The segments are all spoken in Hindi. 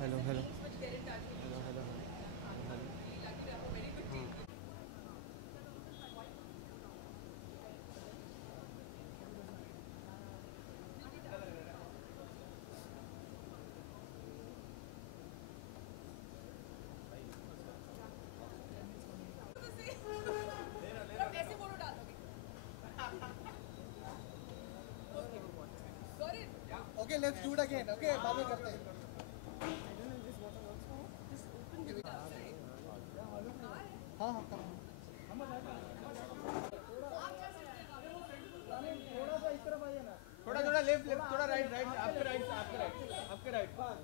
Hello hello hello hello hello. Okay, let's do it again. Okay, बाद में करते हैं. हाँ हाँ कर. थोड़ा सा इस तरफ आइए ना. थोड़ा थोड़ा लेफ्ट लेफ्ट थोड़ा राइट राइट आपके राइट आपके राइट आपके राइट बस.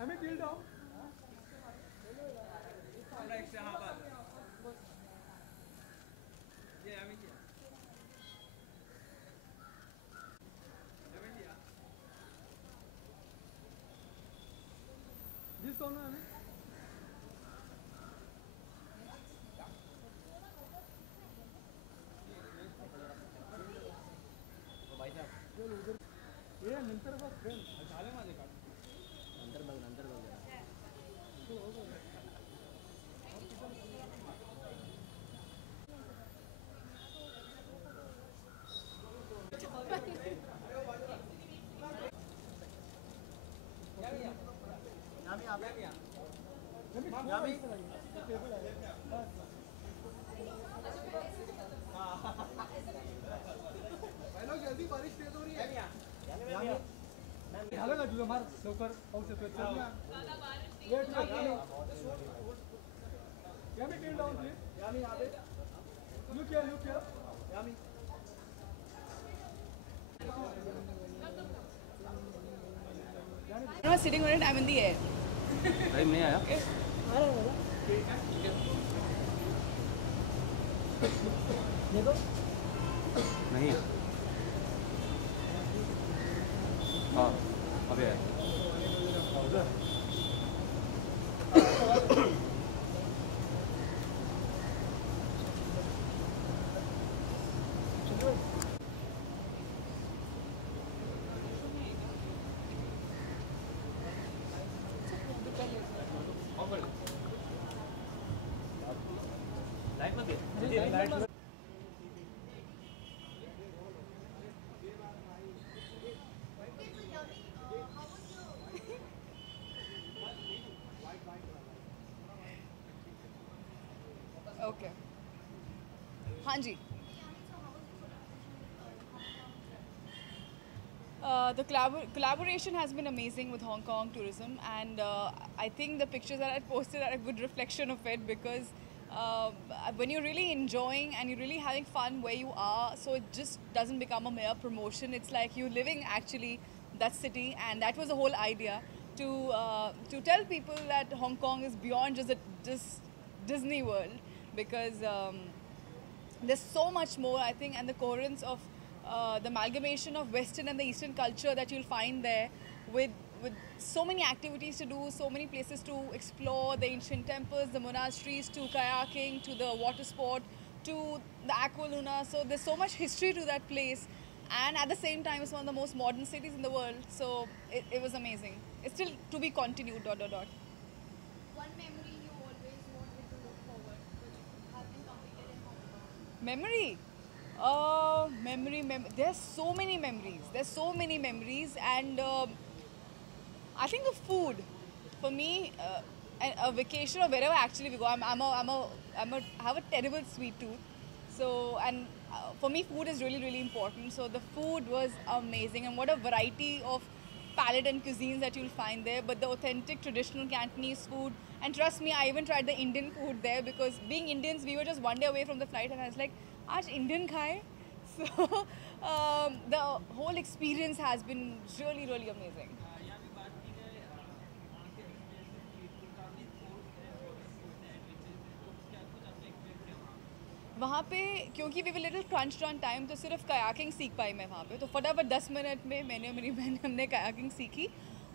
हमें टिल डाउन थोड़ा एक्स्ट्रा हाँ बस ये हमें किया हमें किया जिस कौन है हमें भाई साहब ये नंतर बघ फ्रेम झाले माझे काढ नंतर बघ यामी जल्दी बारिश तेज हो रही है. झालं ना तुझं मार लवकर पाऊस येतोय चल ना वेट यामी टिल डाऊन प्लीज यामी यहाँ पे. Look here Yami. I'm not sitting on it, I'm in the air. Time नहीं आया नहीं हाँ अभी आया Okay. Hanji. The collaboration has been amazing with Hong Kong tourism, and I think the pictures that I posted are a good reflection of it because when you're really enjoying and you're really having fun where you are, so it just doesn't become a mere promotion. It's like you're living actually that city, and that was the whole idea to tell people that Hong Kong is beyond just Disney World because. There's so much more, I think, and the coherence of the amalgamation of Western and the Eastern culture that you'll find there with so many activities to do, so many places to explore, the ancient temples, the monasteries, to kayaking, to the water sport, to the Aqua Luna. So there's so much history to that place. And at the same time, it's one of the most modern cities in the world. So it was amazing. It's still to be continued, dot, dot, dot. One memory you always wanted to look forward, which has been completed in Hong Kong. Memory. There's so many memories. There's so many memories, and I think the food, for me, a vacation or wherever actually we go. I have a terrible sweet tooth, so and for me, food is really really important. So the food was amazing, and what a variety of palate and cuisines that you'll find there. But the authentic traditional Cantonese food, and trust me, I even tried the Indian food there because being Indians, we were just one day away from the flight, and I was like, "Aaj Indian khai." So the whole experience has been really really amazing. वहाँ पे क्योंकि we were little crunched on time तो सिर्फ कयाकिंग सीख पाई मैं वहाँ पे तो फटाफट 10 मिनट में मैंने मेरी बहन हमने कयाकिंग सीखी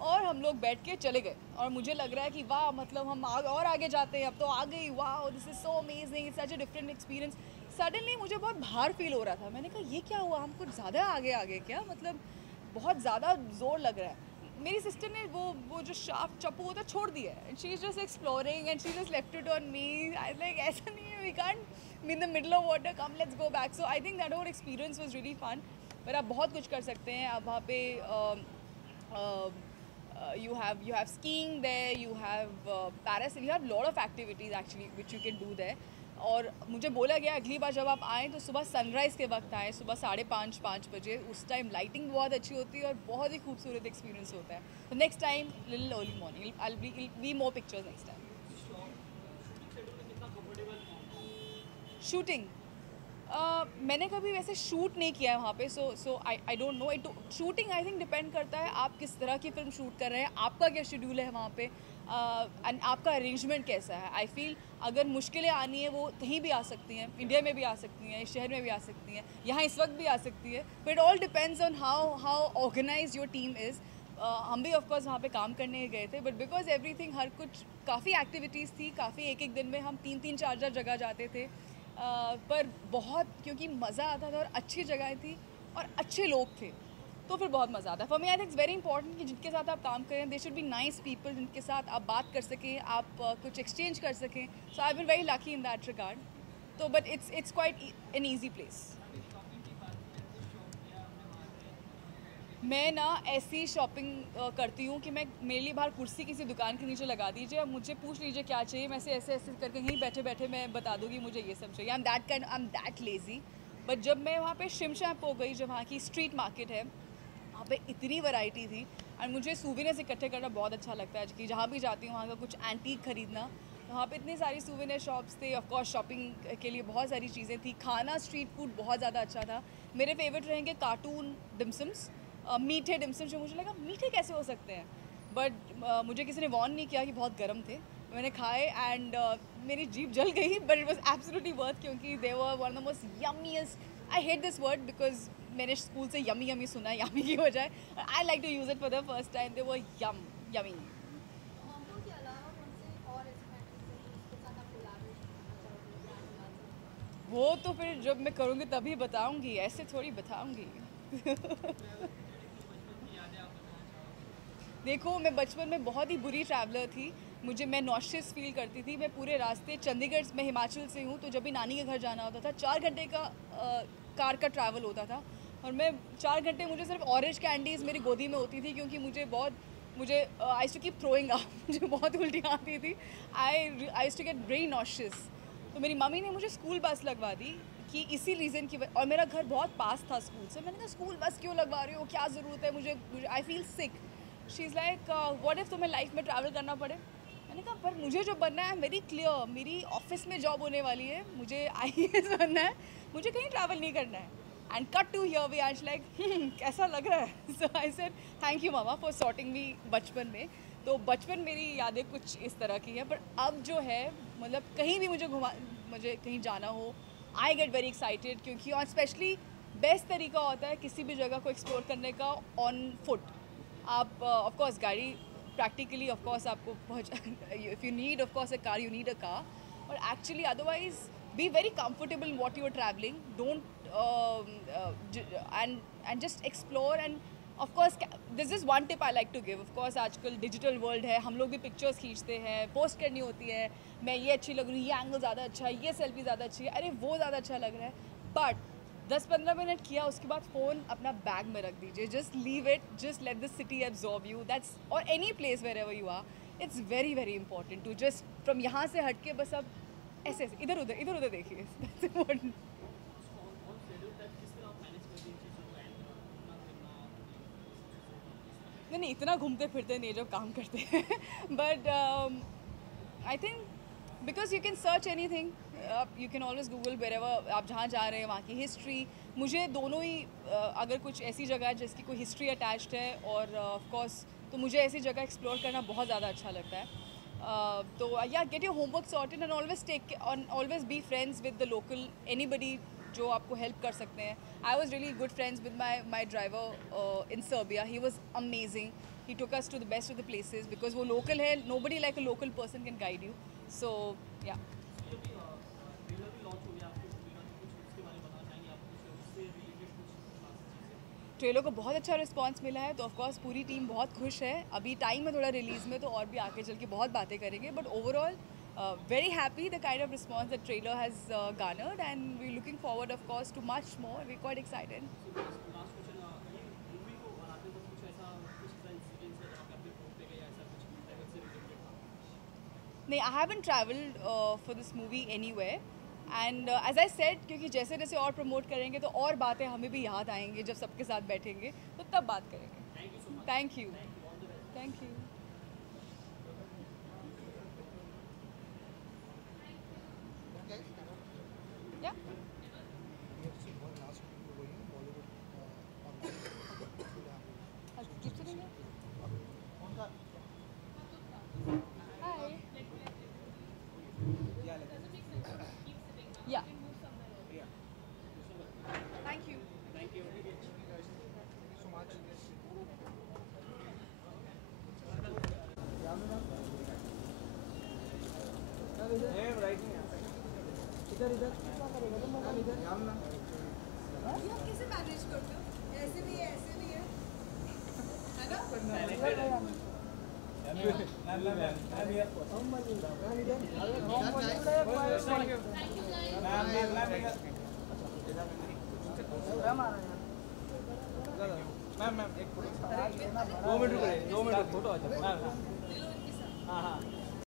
और हम लोग बैठ के चले गए और मुझे लग रहा है कि वाह मतलब हम और आगे जाते हैं, अब तो आ गई, वाह this is so amazing, it's such a different experience. Suddenly मुझे बहुत भार फील हो रहा था, मैंने कहा ये क्या हुआ, हम कुछ ज़्यादा आगे क्या, मतलब बहुत ज़्यादा जोर लग रहा है। मेरी सिस्टर ने वो जो शार्प चप्पू होता है छोड़ दिया है, and she is just exploring and she just left it on me. I like ऐसा नहीं है, we can't in the middle of water, come let's go back. So I think that whole experience was really fun. पर आप बहुत कुछ कर सकते हैं, आप वहाँ पे you have skiing there, you have parasailing, you have lot of activities actually which you can do there. और मुझे बोला गया अगली बार जब आप आएँ तो सुबह सनराइज़ के वक्त आएँ, सुबह 5:30 बजे, उस टाइम लाइटिंग बहुत अच्छी होती है और बहुत ही खूबसूरत एक्सपीरियंस होता है। तो next time little early morning, I will be more pictures next time. Shooting मैंने कभी वैसे शूट नहीं किया है वहाँ पे, so I don't know it. Shooting I think depend करता है आप किस तरह की फिल्म शूट कर रहे हैं, आपका क्या शेड्यूल है वहाँ पे, एंड आपका अरेंजमेंट कैसा है। आई फील अगर मुश्किलें आनी है वो कहीं भी आ सकती हैं, इंडिया में भी आ सकती हैं, इस शहर में भी आ सकती हैं, यहाँ इस वक्त भी आ सकती है, but all depends on how organize your team is. हम भी ऑफकोर्स वहाँ पे काम करने गए थे, बट बिकॉज एवरीथिंग, हर कुछ काफ़ी एक्टिविटीज़ थी, काफ़ी एक दिन में हम 3 4 जगह जाते थे। पर बहुत क्योंकि मज़ा आता था और अच्छी जगह थी और अच्छे लोग थे, तो फिर बहुत मज़ा आता है। For me I think it's very important कि जिनके साथ आप काम करें, they should be nice people, जिनके साथ आप बात कर सकें, आप कुछ एक्सचेंज कर सकें। So I been very lucky in that regard. तो but it's quite an easy place. मैं ना ऐसी शॉपिंग करती हूँ कि मैं मेरे लिए बाहर कुर्सी किसी दुकान के नीचे लगा दीजिए, अब मुझे पूछ लीजिए क्या चाहिए, मैं ऐसे करके यहीं बैठे बैठे मैं बता दूँगी मुझे ये सब चाहिए। I am that lazy. But जब मैं वहाँ पे शिमशाप हो गई, जब वहाँ की स्ट्रीट मार्केट है, वहाँ पे इतनी वैरायटी थी, और मुझे सूवेनियर्स इकट्ठे करना बहुत अच्छा लगता है कि जहाँ भी जाती हूँ वहाँ का कुछ एंटीक खरीदना। वहाँ पे इतनी सारी सूवेनियर शॉप्स थे, ऑफ कोर्स शॉपिंग के लिए बहुत सारी चीज़ें थी, खाना स्ट्रीट फूड बहुत ज़्यादा अच्छा था। मेरे फेवरेट रहेंगे कार्टून डिम्सम्स, मीठे डिम्सम, जो मुझे लगा मीठे कैसे हो सकते हैं, बट मुझे किसी ने वार्न नहीं किया कि बहुत गर्म थे। मैंने खाए एंड मेरी जीभ जल गई, but it was absolutely worth, क्योंकि they were one of the most yummiest, I hate this word because मैंने स्कूल से यमी यमी सुना है, यमी की बजाय I like to use it for the first time, they were yummy. Hong Kong के अलावा कौन से और ऐसी कंट्रीज हैं जिसके साथ आप कोलैबोरेशन करना चाहोगे, ब्रांड एम्बेसडर? वो तो फिर जब मैं करूँगी तभी बताऊँगी, ऐसे थोड़ी बताऊँगी। देखो, मैं बचपन में बहुत ही बुरी ट्रैवलर थी, मैं नॉशियस फील करती थी। मैं पूरे रास्ते, चंडीगढ़, मैं हिमाचल से हूँ, तो जब भी नानी के घर जाना होता था 4 घंटे का कार का ट्रैवल होता था, और मैं 4 घंटे, मुझे सिर्फ ऑरेंज कैंडीज़ मेरी गोदी में होती थी, क्योंकि मुझे आई टू कीप थ्रोइंग अप, मुझे बहुत उल्टियाँ आती थी, आई टू गेट वेरी नॉशियस। तो मेरी मम्मी ने मुझे स्कूल बस लगवा दी कि इसी रीज़न की और मेरा घर बहुत पास था स्कूल से। मैंने कहा स्कूल बस क्यों लगवा रही हो, क्या ज़रूरत है, मुझे I feel sick. She is like what if तुम्हें लाइफ में ट्रैवल करना पड़े। मैंने कहा पर मुझे जो बनना है वेरी क्लियर, मेरी ऑफिस में जॉब होने वाली है, मुझे IAS बनना है, मुझे कहीं ट्रैवल नहीं करना है। And cut to here we आज लाइक कैसा लग रहा है। So I said thank you मामा फॉर सॉर्टिंग मी बचपन में। तो बचपन मेरी यादें कुछ इस तरह की है, पर अब जो है मतलब कहीं भी मुझे कहीं जाना हो, आई गेट वेरी एक्साइटेड, क्योंकि और स्पेशली बेस्ट तरीका होता है किसी भी जगह को एक्सप्लोर करने का ऑन फुट। आप ऑफ कोर्स गाड़ी प्रैक्टिकली ऑफ कोर्स आपको if you need of course a car, you need a car, और actually otherwise be very comfortable in what you are travelling, don't and just explore. And of course this is one tip I like to give. Of course आजकल डिजिटल वर्ल्ड है, हम लोग भी पिक्चर्स खींचते हैं, पोस्ट करनी होती है, मैं ये अच्छी लग रही हूँ, ये एंगल ज़्यादा अच्छा है, ये सेल्फी ज़्यादा अच्छी है, अरे वो ज़्यादा अच्छा लग रहा है, बट 10-15 मिनट किया, उसके बाद फ़ोन अपना बैग में रख दीजिए, just leave it, just let the city absorb you, that's, और any place wherever you are, it's very very important to just from यहाँ से हट के बस अब ऐसे इधर उधर देखिए, दैट्स इम्पॉर्टेंट। नहीं, इतना घूमते फिरते नहीं जब काम करते हैं, but I think because you can search anything, you can always Google wherever आप जहाँ जा रहे हैं वहाँ की हिस्ट्री। मुझे दोनों ही अगर कुछ ऐसी जगह है जिसकी कोई हिस्ट्री अटैच्ड है, और ऑफ कोर्स तो मुझे ऐसी जगह एक्सप्लोर करना बहुत ज़्यादा अच्छा लगता है। तो या get your homework sorted and always be friends with the local anybody जो आपको हेल्प कर सकते हैं। I was really good friends with my driver in Serbia, he was amazing. He took us to the best of the places because वो local है. Nobody like a local person can guide you. So yeah. Trailer को बहुत अच्छा रिस्पांस मिला है तो ऑफ कोर्स पूरी टीम बहुत खुश है. अभी टाइम है थोड़ा रिलीज़ में तो और भी आगे चल के बहुत बातें करेंगे but overall very happy the kind of response that trailer has garnered and we're looking forward of course to much more. We're quite excited. नहीं, I haven't traveled for this movie anywhere and as I said क्योंकि जैसे जैसे और प्रमोट करेंगे तो और बातें हमें भी याद आएंगे जब सबके साथ बैठेंगे तो तब बात करेंगे. Thank you. Thank you. Yeah. Keep sitting here. Hi. Yeah. Thank you. इधर इधर ये आप कैसे मैनेज करते हो? ऐसे भी है, ऐसे भी है ना? मैम एक 2 मिनट रुको, 2 मिनट फोटो अच्छा मैम. हाँ हाँ